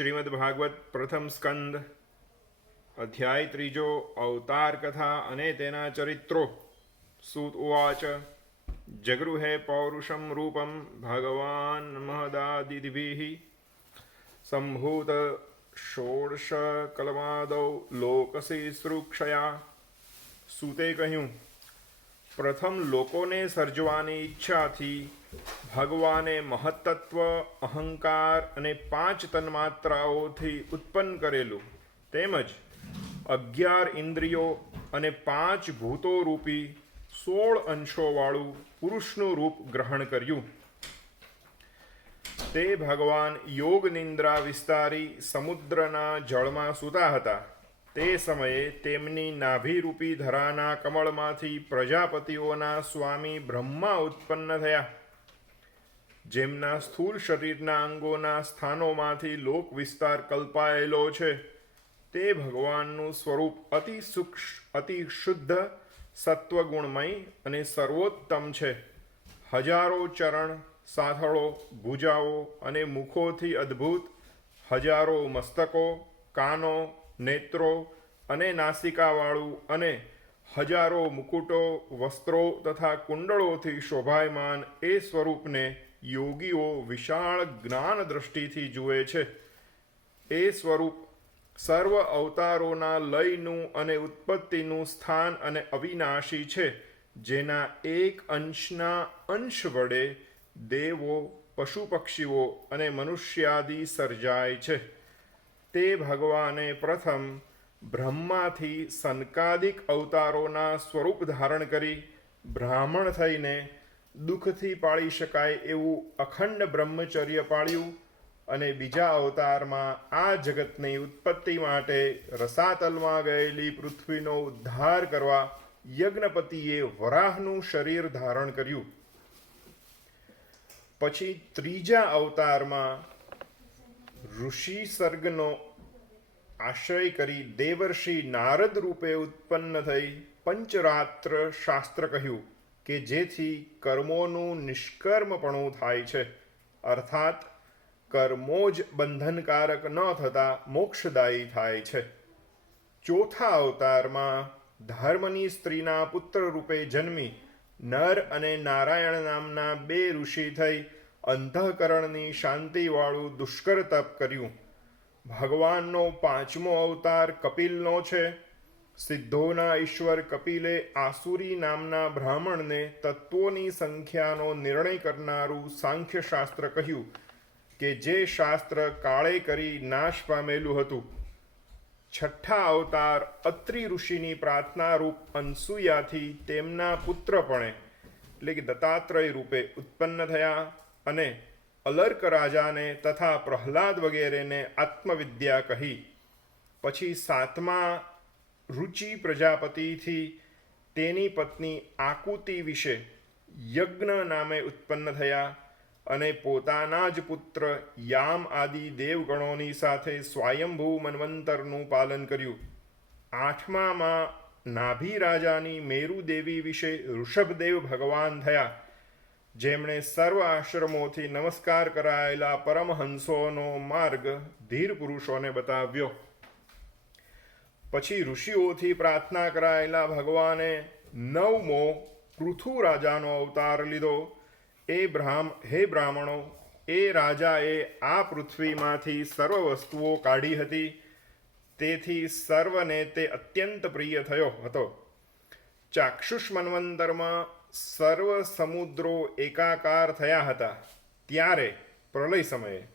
શ્રીમદ ભાગવત પ્રથમ સ્કંદ અધ્યાય ત્રીજો અવતાર કથા અને તેના ચરિત્રો સૂત ઉવાચ જગૃહે પૌરુષમ રૂપમ ભગવાન મહદાદિભિः સંભૂત ષોડશ કલમાદૌ લોકશિશ્રુક્ષયા સૂતે કહ્યું પ્રથમ લોકોને સર્જવાની ઈચ્છાથી ભગવાને મહત્તત્વ, અહંકાર અને પાંચ તન્માત્રાઓથી ઉત્પન્ન કરેલું. તેમજ અગિયાર ઇન્દ્રિયો અને પાંચ ભૂતો રૂપી સોળ અંશોવાળું પુરુષનું રૂપ ગ્રહણ કર્યું. તે ભગવાન યોગ નિંદ્રા વિસ્તારી સમુદ્રના જળમાં સૂતા હતા. તે સમયે તેમની નાભિરૂપી ધરાના કમળમાંથી પ્રજાપતિઓના સ્વામી બ્રહ્મા ઉત્પન્ન થયા. જેમના સ્થૂળ શરીરના અંગોના સ્થાનોમાંથી લોક વિસ્તાર કલ્પાયેલો છે. તે ભગવાનનું સ્વરૂપ અતિ સૂક્ષ્મ, અતિ શુદ્ધ, સત્વગુણમય અને સર્વોત્તમ છે. હજારો ચરણ, સાથળો, ભુજાઓ અને મુખોથી અદ્ભુત હજારો મસ્તકો, કાનો નેત્રો અને નાસિકાવાળું અને હજારો મુકુટો, વસ્ત્રો તથા કુંડળોથી શોભાયમાન એ સ્વરૂપને યોગીઓ વિશાળ જ્ઞાન દ્રષ્ટિથી જુએ છે. એ સ્વરૂપ સર્વ અવતારોના લયનું અને ઉત્પત્તિનું સ્થાન અને અવિનાશી છે, જેના એક અંશના અંશ વડે દેવો, પશુ પક્ષીઓ અને મનુષ્યાદિ સર્જાય છે. તે ભગવાને પ્રથમ બ્રહ્માથી સનકાદિક અવતારોના સ્વરૂપ ધારણ કરી બ્રાહ્મણ થઈને દુઃખથી પાળી શકાય એવું અખંડ બ્રહ્મચર્ય પાળ્યું અને બીજા અવતારમાં આ જગતની ઉત્પત્તિ માટે રસાતલમાં ગયેલી પૃથ્વીનો ઉદ્ધાર કરવા યજ્ઞપતિએ વરાહનું શરીર ધારણ કર્યું. પછી ત્રીજા અવતારમાં ઋષિ સર્ગનો આશ્રય કરી દેવર્ષિ નારદ રૂપે ઉત્પન્ન થઈ પંચરાત્ર શાસ્ત્ર કહ્યું કે જેથી કર્મોનું નિષ્કર્મપણું થાય છે. અર્થાત, કર્મો જ બંધનકારક ન થતા મોક્ષદાયી થાય છે. ચોથા અવતારમાં ધર્મની સ્ત્રીના પુત્ર રૂપે જન્મી નર અને નારાયણ નામના બે ઋષિ થઈ અંતઃકરણની શાંતિવાળું દુષ્કર તપ કર્યું. ભગવાનનો પાંચમો અવતાર કપિલનો છે. સિદ્ધોના ઈશ્વર કપિલે આસુરી નામના બ્રાહ્મણને તત્વોની સંખ્યાનો નિર્ણય કરનારું સાંખ્યશાસ્ત્ર કહ્યું કે જે શાસ્ત્ર કાળે કરી નાશ પામેલું હતું. છઠ્ઠા અવતાર અત્રિ ઋષિની પ્રાર્થના રૂપ અનસુયાથી તેમના પુત્રપણે એટલે કે દત્તાત્રય રૂપે ઉત્પન્ન થયા. અને અલર્ક રાજાને તથા પ્રહલાદ વગેરેને આત્મવિદ્યા કહી. પછી સાતમા રુચિ પ્રજાપતિથી તેની પત્ની આકુતિ વિશે યજ્ઞ નામે ઉત્પન્ન થયા અને પોતાના જ પુત્ર યામ આદિ દેવગણોની સાથે સ્વયંભૂ મન્વંતરનું પાલન કર્યું. આઠમામાં નાભી રાજાની મેરુદેવી વિશે ઋષભદેવ ભગવાન થયા. જેમણે સર્વ આશ્રમોથી નમસ્કાર કરાયેલા પરમહંસોનો માર્ગ ધીર પુરુષોને બતાવ્યો. પછી ઋષિઓથી પ્રાર્થના કરાયેલા ભગવાને નવમો પૃથુ રાજાનો અવતાર લીધો. એ બ્રાહ્મ, હે બ્રાહ્મણો, એ રાજાએ આ પૃથ્વીમાંથી સર્વ વસ્તુઓ કાઢી હતી. તેથી સર્વને તે અત્યંત પ્રિય થયો હતો. ચાક્ષુષ મન્વંતરમાં સર્વ સમુદ્રો એકાકાર થયા હતા. ત્યારે પ્રલય સમયે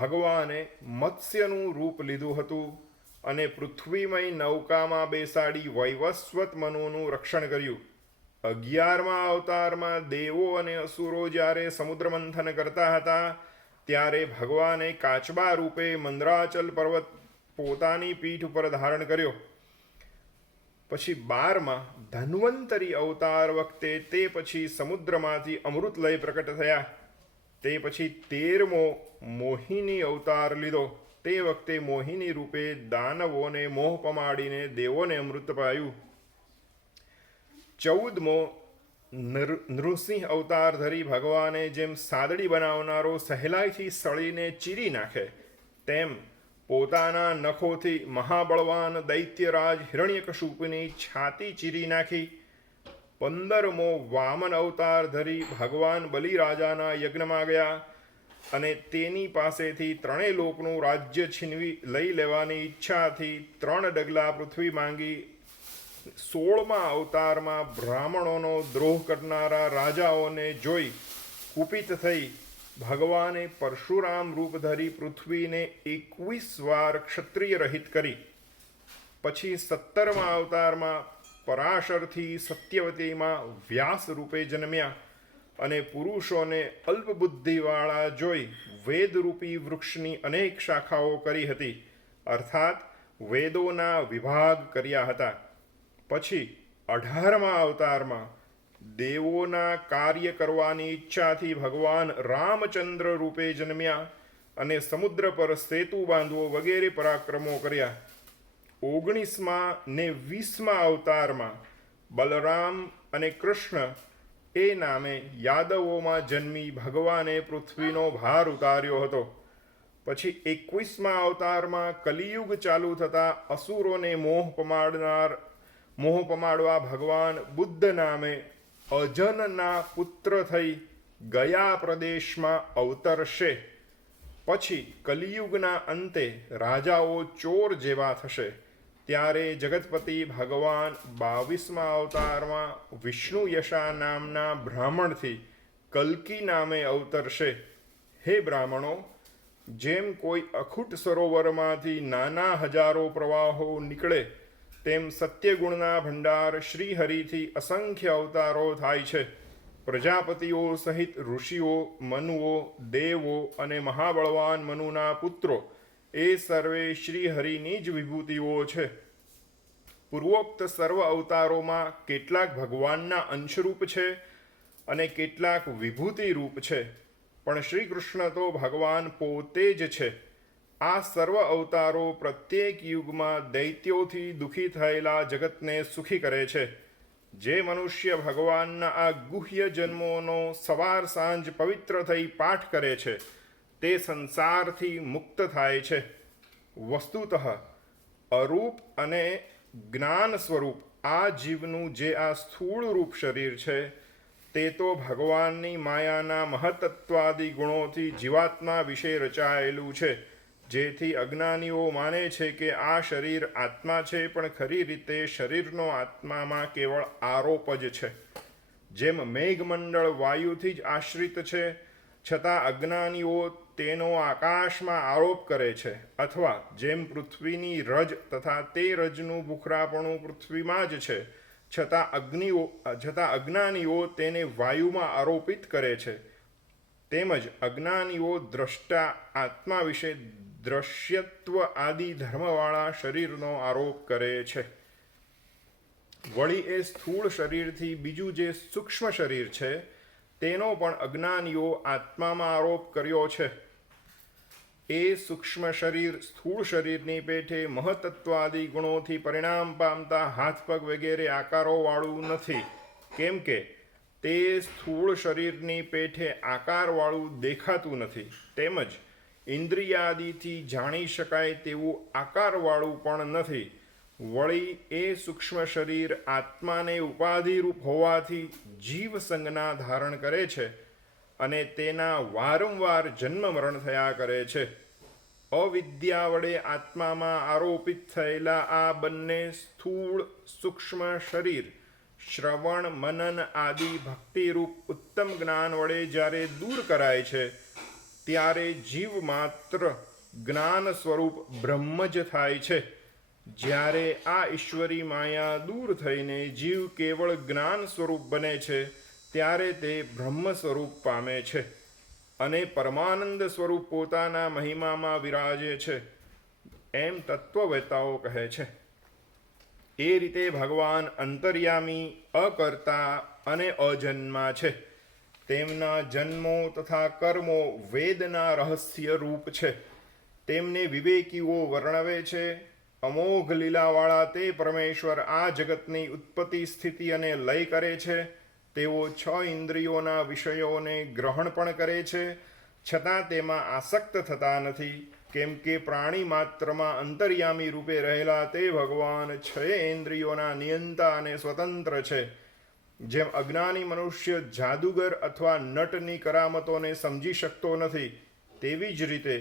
ભગવાને મત્સ્યનું રૂપ લીધું હતું અને પૃથ્વીમય નૌકામાં બેસાડી વૈવસ્વત મનુનું રક્ષણ કર્યું. અગિયારમા અવતારમાં દેવો અને અસુરો જ્યારે સમુદ્ર મંથન કરતા હતા, ત્યારે ભગવાને કાચબા રૂપે મંદરાચલ પર્વત પોતાની પીઠ ઉપર ધારણ કર્યો. પછી બારમાં ધન્વંતરી અવતાર વખતે તે પછી સમુદ્રમાંથી અમૃતલય પ્રકટ થયા. તે પછી તેરમો મોહિની અવતાર લીધો. તે વખતે મોહિની રૂપે દાનવોને મોહ પમાડીને દેવોને અમૃત પાયું ચૌદમો નૃસિંહ અવતાર ધરી ભગવાને જેમ સાદડી બનાવનારો સહેલાઈથી સળીને ચીરી નાખે, તેમ પોતાના નખોથી મહાબળવાન દૈત્યરાજ હિરણ્યકશુપની છાતી ચીરી નાખી, પંદરમો વામન અવતાર ધરી ભગવાન બલિરાજાના યજ્ઞમાં ગયા અને તેની પાસેથી ત્રણેય લોકનું રાજ્ય છીનવી લઈ લેવાની ઈચ્છાથી ત્રણ ડગલા પૃથ્વી માંગી, સોળમા અવતારમાં બ્રાહ્મણોનો દ્રોહ કરનારા રાજાઓને જોઈ કુપિત થઈ ભગવાને પરશુરામ રૂપ ધરી પૃથ્વીને એકવીસ વાર ક્ષત્રિય રહિત કરી. પછી સત્તરમા અવતારમાં પરાશરથી સત્યવતીમાં વ્યાસ રૂપે જન્મ્યા અને પુરુષોને અલ્પબુદ્ધિવાળા જોઈ વેદરૂપી વૃક્ષની અનેક શાખાઓ કરી હતી. અર્થાત વેદોના વિભાગ કર્યા હતા. પછી અઢારમા અવતારમાં દેવોના કાર્ય કરવાની ઈચ્છાથી ભગવાન રામચંદ્ર રૂપે જન્મ્યા અને સમુદ્ર પર સેતુ બાંધવો વગેરે પરાક્રમો કર્યા. ઓગણીસમાં ને વીસમાં અવતારમાં બલરામ અને કૃષ્ણ એ નામે યાદવોમાં જન્મી ભગવાને પૃથ્વીનો ભાર ઉતાર્યો હતો. પછી એકવીસમા અવતારમાં કલિયુગ ચાલુ થતાં અસુરોને મોહ પમાડનાર, મોહ પમાડવા ભગવાન બુદ્ધ નામે અજનના પુત્ર થઈ ગયા પ્રદેશમાં અવતરશે. પછી કલિયુગના અંતે રાજાઓ ચોર જેવા થશે. ત્યારે જગતપતિ ભગવાન બાવીસમા અવતારમાં વિષ્ણુ યશા નામના બ્રાહ્મણથી કલ્કી નામે અવતરશે. હે બ્રાહ્મણો, જેમ કોઈ અખૂટ સરોવરમાંથી નાના હજારો પ્રવાહો નીકળે તેમ સત્યગુણના ભંડાર શ્રીહરિથી અસંખ્ય અવતારો થાય છે. પ્રજાપતિઓ સહિત ઋષિઓ, મનુઓ, દેવો અને મહાબળવાન મનુના પુત્રો એ સર્વે શ્રીહરિની જ વિભૂતિઓ છે. પૂર્વોક્ત સર્વ અવતારોમાં કેટલાક ભગવાનના અંશરૂપ છે અને કેટલાક વિભૂતિ રૂપ છે. પણ શ્રી કૃષ્ણ તો ભગવાન પોતે જ છે. આ સર્વ અવતારો પ્રત્યેક યુગમાં દૈત્યોથી દુઃખી થયેલા જગતને સુખી કરે છે. જે મનુષ્ય ભગવાનના આ ગુહ્ય જન્મોનો સવાર સાંજ પવિત્ર થઈ પાઠ કરે છે, તે સંસારથી મુક્ત થાય છે. વસ્તુતઃ અરૂપ અને જ્ઞાન સ્વરૂપ આ જીવનું જે આ સ્થૂળ રૂપ શરીર છે, તે તો ભગવાનની માયાના મહતત્વાદી ગુણોથી જીવાત્મા વિશે રચાયેલું છે. જેથી અજ્ઞાનીઓ માને છે કે આ શરીર આત્મા છે, પણ ખરી રીતે શરીરનો આત્મામાં કેવળ આરોપ જ છે. જેમ મેઘમંડળ વાયુથી જ આશ્રિત છે, છતાં અજ્ઞાનીઓ તેનો આકાશમાં આરોપ કરે છે, અથવા જેમ પૃથ્વીની રજ તથા તે રજનું ભૂખરાપણું પૃથ્વીમાં જ છે, છતાં અગ્નિઓ, છતાં અજ્ઞાનીઓ તેને વાયુમાં આરોપિત કરે છે. તેમજ અજ્ઞાનીઓ દ્રષ્ટા આત્મા વિશે દ્રશ્યત્વ આદિ ધર્મવાળા શરીરનો આરોપ કરે છે. વળી એ સ્થૂળ શરીરથી બીજું જે સૂક્ષ્મ શરીર છે, તેનો પણ અજ્ઞાનીઓ આત્મામાં આરોપ કર્યો છે. એ સૂક્ષ્મ શરીર સ્થૂળ શરીરની પેઠે મહતત્વાદી ગુણોથી પરિણામ પામતા હાથ પગ વગેરે આકારોવાળું નથી. કેમ કે તે સ્થૂળ શરીરની પેઠે આકારવાળું દેખાતું નથી. તેમજ ઇન્દ્રિયાદિથી જાણી શકાય તેવું આકારવાળું પણ નથી. વળી એ સૂક્ષ્મ શરીર આત્માને ઉપાધિરૂપ હોવાથી જીવ સંજ્ઞા ધારણ કરે છે અને તેના વારંવાર જન્મ મરણ થયા કરે છે. અવિદ્યા વડે આત્મામાં આરોપિત થયેલા આ બંને સ્થૂળ સૂક્ષ્મ શરીર, શ્રવણ, મનન આદિ ભક્તિરૂપ ઉત્તમ જ્ઞાન વડે જ્યારે દૂર કરાય છે ત્યારે જીવ માત્ર જ્ઞાન સ્વરૂપ બ્રહ્મ જ થાય છે. જ્યારે આ ઈશ્વરી માયા દૂર થઈને જીવ કેવળ જ્ઞાન સ્વરૂપ બને છે, ત્યારે તે બ્રહ્મ સ્વરૂપ પામે છે અને પરમાનંદ સ્વરૂપ પોતાના મહિમામાં વિરાજે છે, એમ તત્વવેતાઓ કહે છે. એ રીતે ભગવાન અંતર્યામી અકર્તા અને અજન્મા છે. તેમના જન્મો તથા કર્મો વેદના રહસ્ય રૂપ છે. તેમને વિવેકીઓ વર્ણવે છે. અમોઘ લીલાવાળા તે પરમેશ્વર આ જગતની ઉત્પત્તિ સ્થિતિ અને લય કરે છે. તેઓ છ ઇન્દ્રિયોના વિષયોને ગ્રહણ પણ કરે છે. છતાં તેમાં આસક્ત થતા નથી. કેમ કે પ્રાણી માત્રમાં અંતર્યામી રૂપે રહેલા તે ભગવાન છ ઇન્દ્રિયોના નિયંતા અને સ્વતંત્ર છે. જેમ અજ્ઞાની મનુષ્ય જાદુગર અથવા નટની કરામતોને સમજી શકતો નથી, તેવી જ રીતે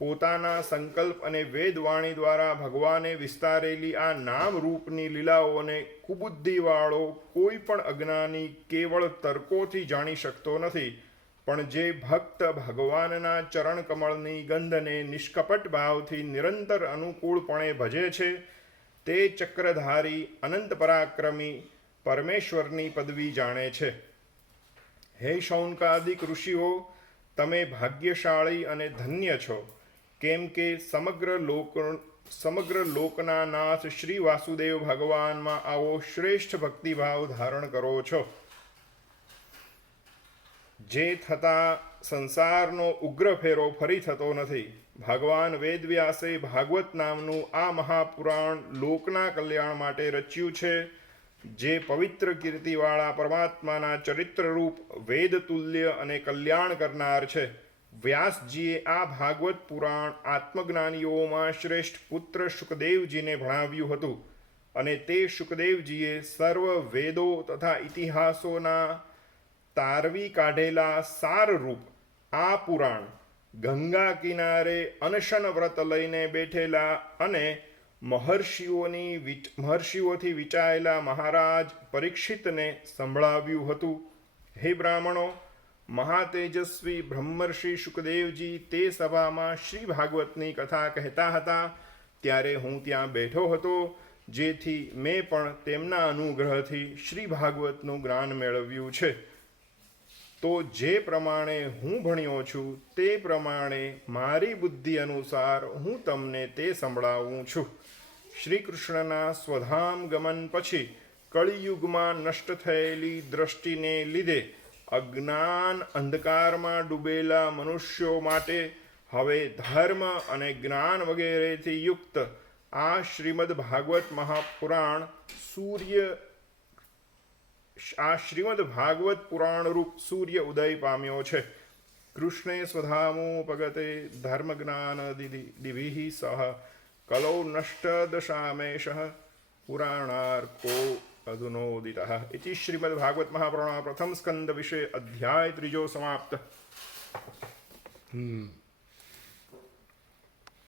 પોતાના સંકલ્પ અને વેદવાણી દ્વારા ભગવાને વિસ્તારેલી આ નામ રૂપની લીલાઓને કુબુદ્ધિવાળો કોઈ પણ અજ્ઞાની કેવળ તર્કોથી જાણી શકતો નથી, પણ જે ભક્ત ભગવાનના ચરણ કમળની ગંધને નિષ્કપટ ભાવથી નિરંતર અનુકૂળપણે ભજે છે, તે ચક્રધારી અનંત પરાક્રમી પરમેશ્વરની પદવી જાણે છે. હે શૌનકાદિક ઋષિઓ તમે ભાગ્યશાળી અને ધન્ય છો. કેમ કે સમગ્ર લોક, સમગ્ર લોકના નાથ શ્રી વાસુદેવ ભગવાનમાં આવો શ્રેષ્ઠ ભક્તિભાવ ધારણ કરો છો. જે થતાં સંસારનો ઉગ્ર ફેરો ફરી થતો નથી. ભગવાન વેદવ્યાસે ભાગવત નામનું આ મહાપુરાણ લોકના કલ્યાણ માટે રચ્યું છે. જે પવિત્ર કીર્તિવાળા પરમાત્માના ચરિત્રરૂપ વેદ, તુલ્ય અને કલ્યાણ કરનાર છે. વ્યાસજીએ આ ભાગવત પુરાણ આત્મજ્ઞાનીઓમાં શ્રેષ્ઠ પુત્ર શુકદેવજીને ભણાવ્યું હતું અને તે શુકદેવજીએ સર્વ વેદો તથા ઇતિહાસોના તારવી કાઢેલા સારરૂપ આ પુરાણ ગંગા કિનારે અનશન વ્રત લઈને બેઠેલા અને મહર્ષિઓની મહર્ષિઓથી વિચાયેલા મહારાજ પરીક્ષિતને સંભળાવ્યું હતું. હે બ્રાહ્મણો, મહાતેજસ્વી બ્રહ્મર્ષિ શુકદેવજી તે સભામાં શ્રી ભાગવતની કથા કહેતા હતા. ત્યારે હું ત્યાં બેઠો હતો, જેથી મેં પણ તેમના અનુગ્રહથી શ્રી ભાગવતનું જ્ઞાન મેળવ્યું છે. તો જે પ્રમાણે હું ભણ્યો છું, તે પ્રમાણે મારી બુદ્ધિ અનુસાર હું તમને તે સંભળાવું છું. શ્રી કૃષ્ણના સ્વધામ ગમન પછી કળિયુગમાં નષ્ટ થયેલી દ્રષ્ટિને લીધે અજ્ઞાન અંધકારમાં ડૂબેલા મનુષ્યો માટે હવે ધર્મ અને જ્ઞાન વગેરેથી યુક્ત આ શ્રીમદ ભાગવત મહાપુરાણ સૂર્ય આ શ્રીમદ ભાગવત પુરાણ રૂપ સૂર્ય ઉદય પામ્યો છે. કૃષ્ણે સ્વધામોપગતે ધર્મ જ્ઞાન દિવિ સહ, કલૌ નષ્ટ દશામેશ, પુરાણાર્કો અધુનોદિત. ઇતિ શ્રીમદ ભાગવત મહાપુરાણ પ્રથમ સ્કંદ વિશે અધ્યાય ત્રીજો સમાપ્ત